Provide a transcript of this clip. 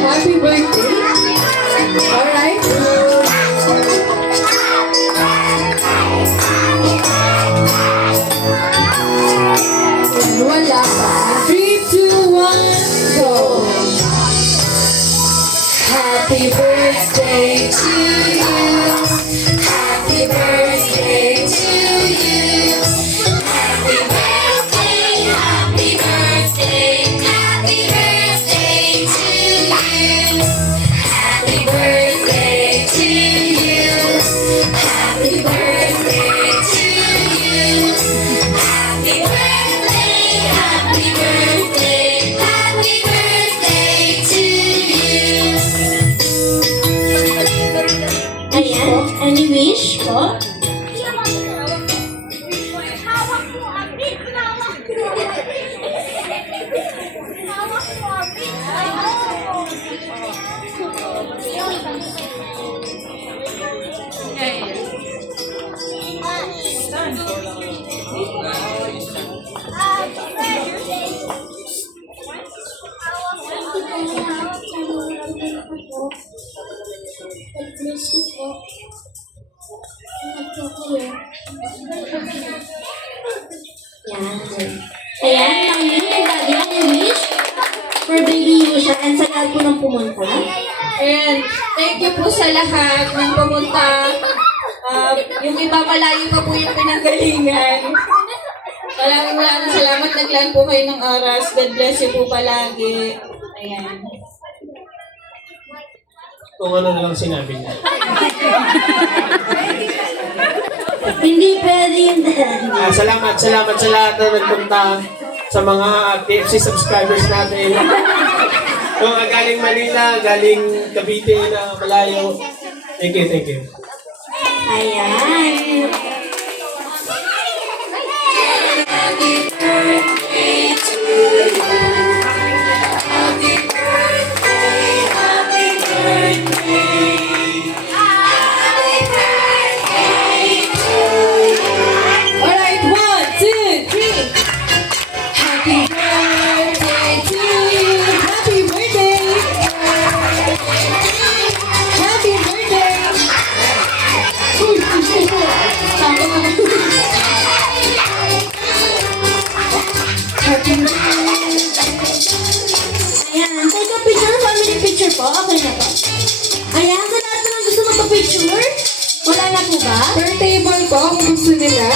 happy birthday. Alright. Wala pa. 3, 2, 1, go. Happy birthday to you. Happy birthday to you. Happy birthday, happy birthday, happy birthday to you. Happy birthday to you. Happy birthday to you. Happy birthday, happy birthday, happy birthday to you. Ayan, any wish po? Hawak mo ang bit! Hawak mo! Hawak mo ang bit! Yan. Ayan, ang yung daddy, any wish? For baby Yusha and sa lahat po ng pumunta. And thank you po sa lahat ng pumunta. Yung iba malayo pa po yung pinanggalingan. Maraming salamat. Naglaan po kayo ng oras. God bless you po palagi. Ayan. Kung ano na lang sinabi niya. Hindi pwede yung Salamat sa lahat na nagpunta, sa mga TFC subscribers natin. Mga galing Manila, galing Cavite na malayo. Thank you. Ayan. Alright, 1, 2, 3. Happy birthday to you. Happy birthday. Happy birthday. Uy, Happy Ayan, take a picture, family picture po. Okay na po. Ayan, sa lahat naman gusto magpa-picture? Wala na po ba? per table po kung gusto nila.